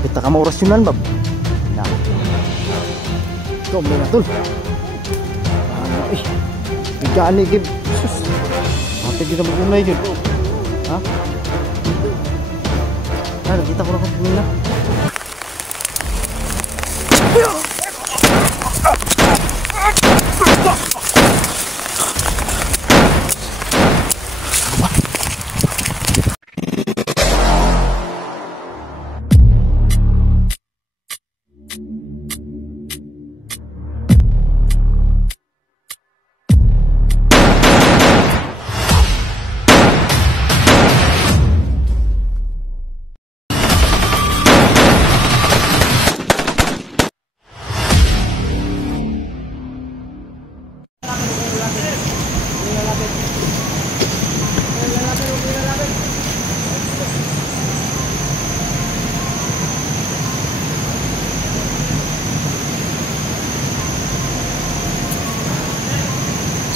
Kita ka maurasyonan bab. Na. Ikaw mo na tol. Ay. Bigaan ni gib. Sus. Ate kita magunay yun. Ha? Nakita ko na kung pumila.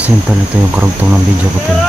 Simple ito yung karugtong ng video ko tol.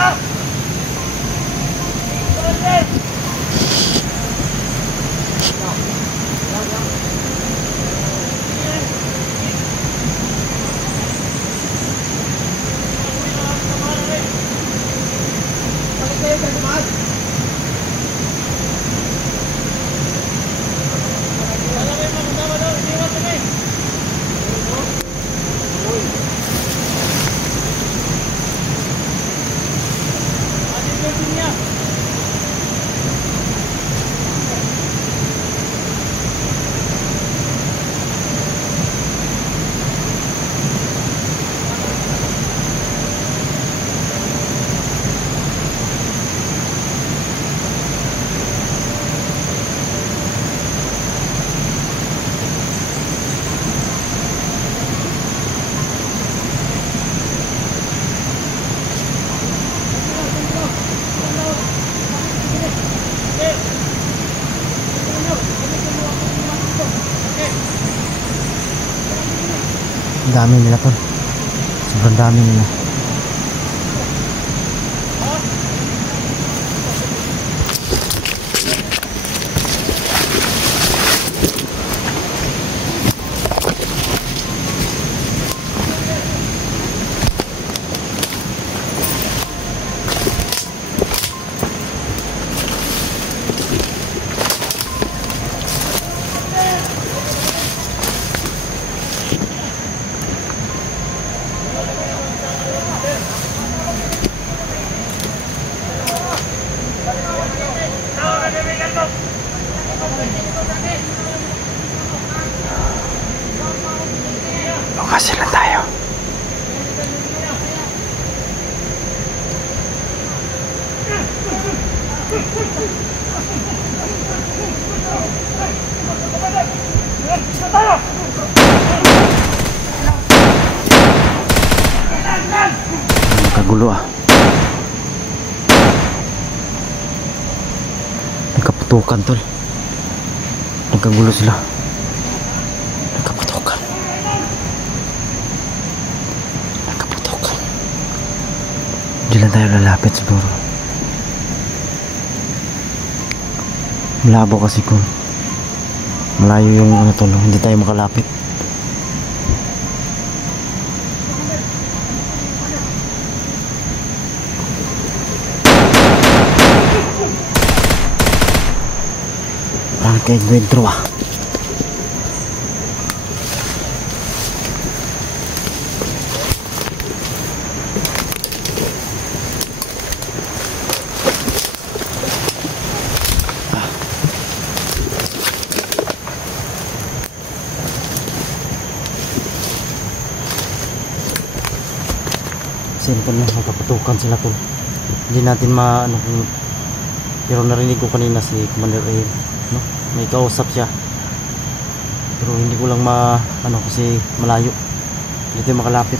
Dami nila tol. Sobrang dami nila. Bukas lang tayo. Kagulo ah. Nagkaputukan tol. Nagkagulo sila. Nagkaputukan. Hindi lang tayo lalapit siguro. Malabo kasi kung malayo yung ano tol, hindi tayo makalapit. Parang ka-encuentro ah. Simple lang, magkapatukan sila tol. Hindi natin maano kung, pero narinig ko kanina si Commander A, no? May kausap siya, pero hindi ko lang ano kasi malayo, hindi tayo makalapit.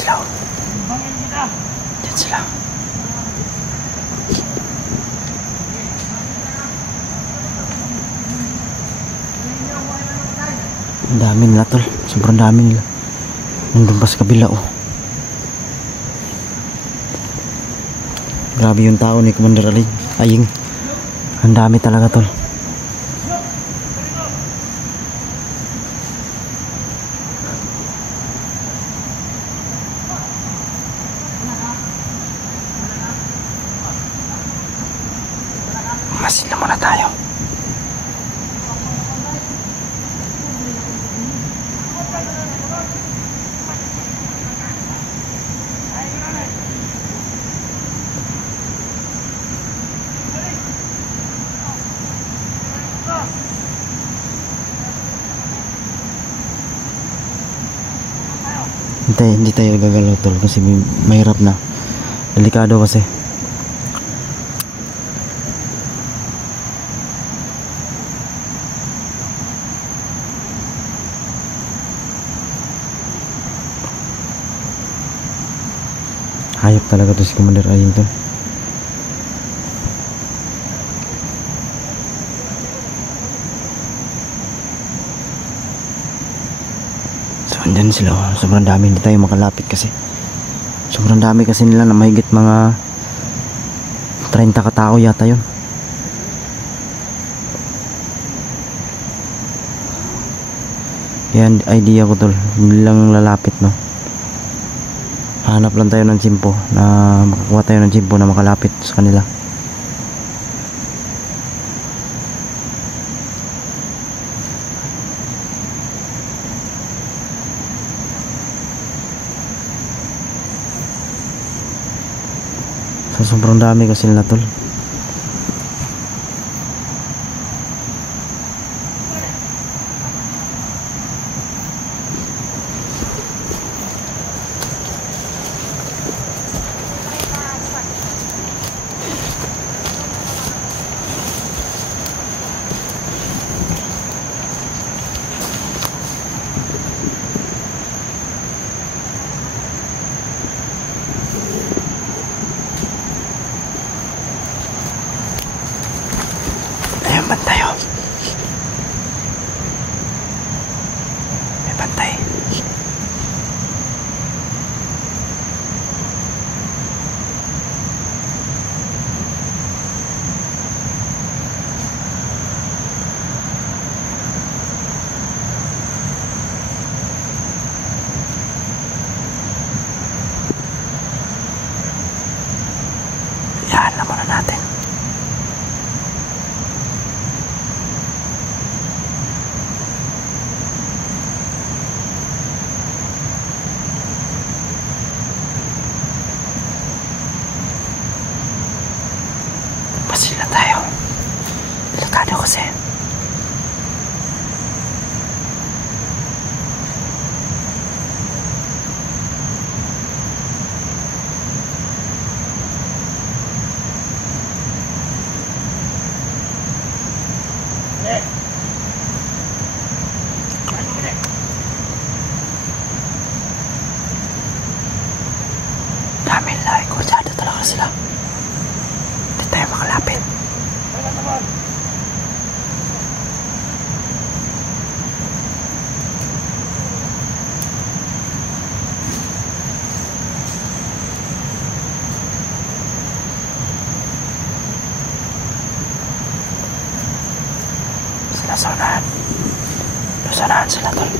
sila. Diyan sila. Ang dami nila tol. Sobrang dami nila. Nandun pa sa kabila oh. Grabe yung tao ni Commander Aying. Ang dami talaga tol. Masin na muna tayo. Hindi tayo gagalaw tol kasi mahirap na. Delikado kasi. Hayop talaga to si Commander Aying tol. Andyan sila oh. Sobrang dami, hindi tayo makalapit kasi sobrang dami kasi nila na mahigit mga 30 katao yata yun. Yan idea ko tol, hindi lang lalapit no. Hanap lang tayo ng tsimpo na makakuha tayo ng tsimpo na makalapit sa kanila. Sobrang dami kasi nila tol. Bantay oh. May bantay. Yan na muna natin. Pasila tayo. Delikado kasi. Dami nila. Kursado talaga sila. Hindi tayo makalapit. Sila sa unahan. Sa unahan sila tol.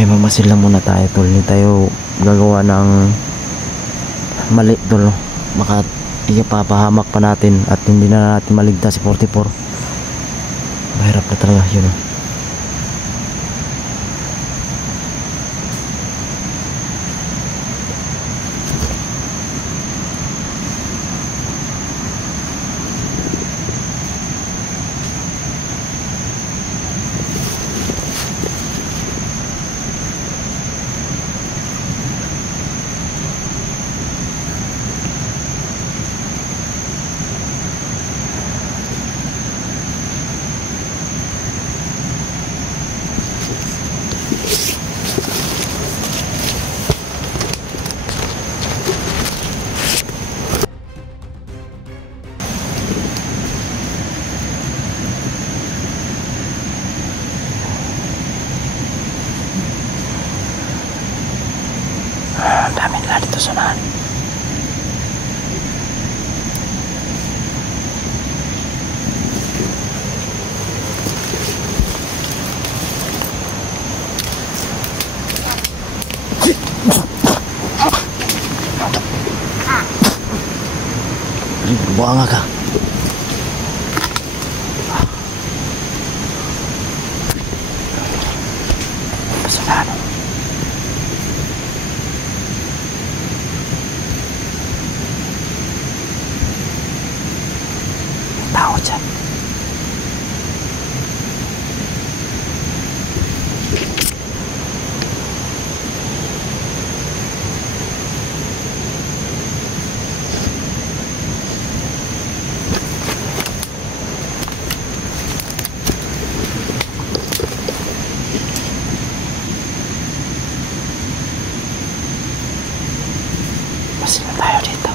Okay, magmasid lang muna tayo tol. Hindi tayo gagawa ng mali tol. Baka ipapahamak pa natin at hindi na natin maligtas si 44. Mahirap na talaga yun. Ang dami nila dito sa unahan. Buang ka. Pasalahan. Tao dyan. Masin na tayo dito.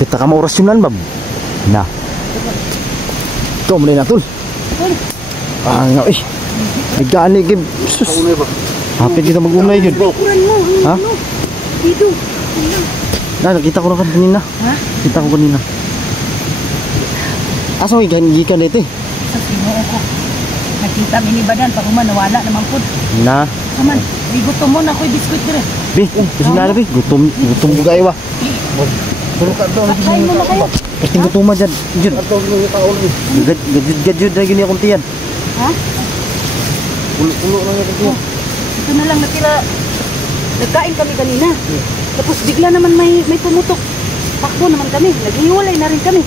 Pita ka mo oras yun lang, bab. Na. Ito, muli na, tol. Nga, eh. Nagdaan eh, Gib. Sus. Hapit kita mag-unay yun. Ha? Dito. Na, nakita ko na kanina. Ha? Kita ko kanina. Asa mo gikan dito eh? Sa Sinoo ko. Nakita minibadan pag nawala naman po. Na. Saman, gutom mo na ako'y biskuit dire. Bi, kasi na bi. Gutom juga iwa. Kain mo na kayo. Kasi gutom ma dyan. Jud. Gajud na gini akong tiyan. Ha? Ulo na akong tiyan. Ito na lang natira. Nagkain kami kanina. Tapos bigla naman may pumutok. Takbo naman kami. Naghiwalay na rin kami.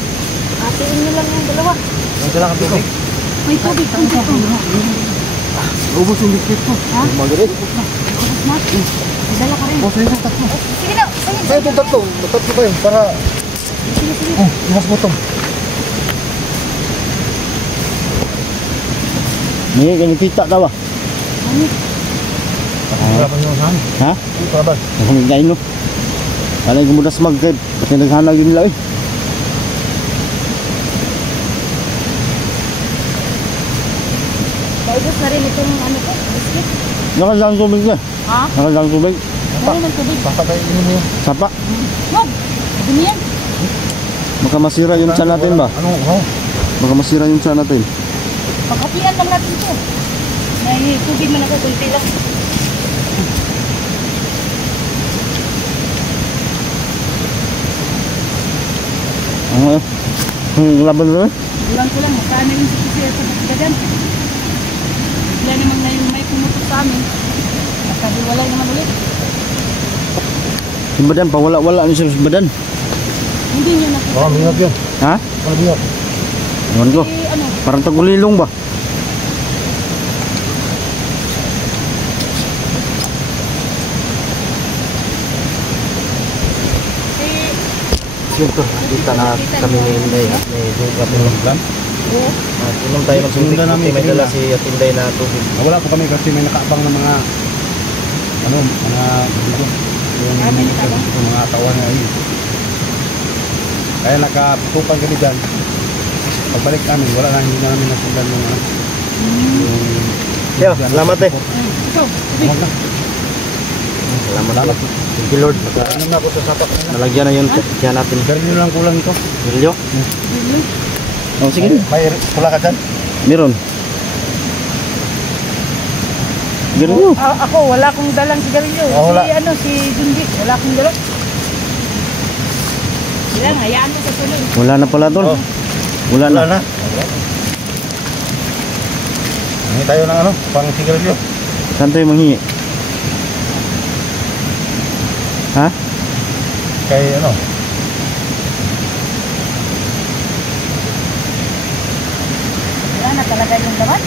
Hatiin nyo lang yung dalawa. Ang dala ka tubig. May tubig. Ubus yung biskit ko. Ha? Magalit. Ubus na. May dala ka rin. O, sa'yo itong tatlo. Sige na. Sa'yo itong tatlo. Tatlo kayo para... Sige, sige. Iwas botong. May ganyan kita ka ba? Ano? Trabaho nyo saan? Ha? Trabaho. Ang kumigain no. Kalay kumudas mag-guide. Pati naghanag yun nila eh. Paubos na rin itong ano ko, biscuit. Nakalang tubig na. Ha? Nakalang tubig. Ano ng tubig? Papatay mo yun. Sapa. Wag! Dumi yan. Baka masira yung tiyan natin ba? Ano? Ano? Baka masira yung tiyan natin. Pagkapian lang natin ito. May tubig man ako, kunti lang. Ang laban na rin. Ulang ko lang, saan na yung siya sa pagkagan. Bigla naman na yung may pumutok sa amin. Nakabiwalay naman ulit. Si Badan, pawala-wala ni si Badan. Hindi nyo nakita. Oh, mingat yun. Ha? Oh, mingat. Ewan ko. Ano, Parang tagulilong ba? Siyempre, nakita na kami ni Inday at may sugat ng lamlam. oo. At inom tayo ng tubig. Sinundan namin May dala kanina. si Atinday na tubig. Wala po kami kasi may nakaabang ng mga ano, mga dito. Yung mga tawan na yun. Kaya nakatupan kami dyan. Pagbalik namin, wala na, hindi na namin nasundan yung ano. Yo, salamat eh. Ikaw, sige. Huwag na. Salamat. Thank you Lord. Ano na ako sa sapak na. Nalagyan na yun. Kaya natin. Garin lang kulang ito. Milyo. Oh, sige. May pula ka dyan. Meron. Sigarilyo. Ako, wala akong dalang sigarilyo. Wala. Si Junji, wala akong dalang. Yan, hayaan mo sa sunod. Wala na pala tol. Oh. Wala na. Wala na. Hindi tayo ng ano, pang sigarilyo. Saan tayo manghingi? Ha? Kay ano, Wala na talaga yung laman.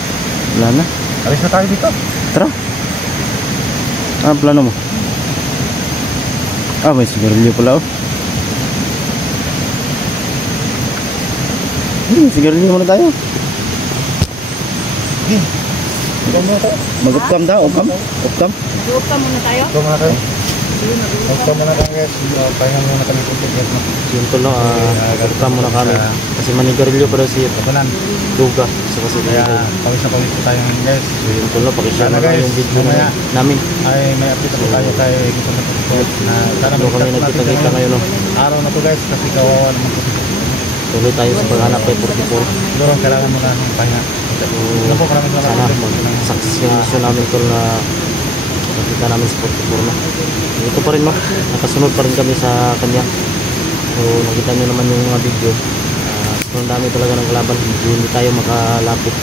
Wala na. alis na tayo dito. Tara. Ang plano mo? Ah, may sigarilyo pala oh. Sigarilyo muna tayo. Ito muna tayo. Mag-upcam daw, upcam. Upcam. Iuot ka muna tayo. Ito muna tayo. Ito muna tayo guys. Pahinga muna kami kunti guys. Simple no. Pagkakam muna kami. Kasi manigarilyo pa daw si Kapanan. Duga. So kasi Kaya pawis na pawis po tayo ngayon guys. simple no. Pakishare Sana, na guys, yung video mamaya. namin. Ay may update po tayo kay Gusto na na sana Doon kami mag-start natin nagkita-kita ngayon no. araw na to guys kasi kawawa naman po. Tuloy tayo sa paghanap kay 44. Siguro kailangan mo na ng pahinga. Ano po, maraming Sana salamat. mag-success yung mission namin tol na nakita namin sa 44 no. Ito pa rin no. Nakasunod pa rin kami sa kanya. So nakita nyo naman yung mga video. Sobrang dami talaga ng kalaban. Hindi tayo makalapit.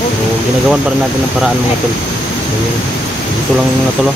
So ginagawan pa rin natin ng paraan mga tol. So yun. Dito lang mga tol.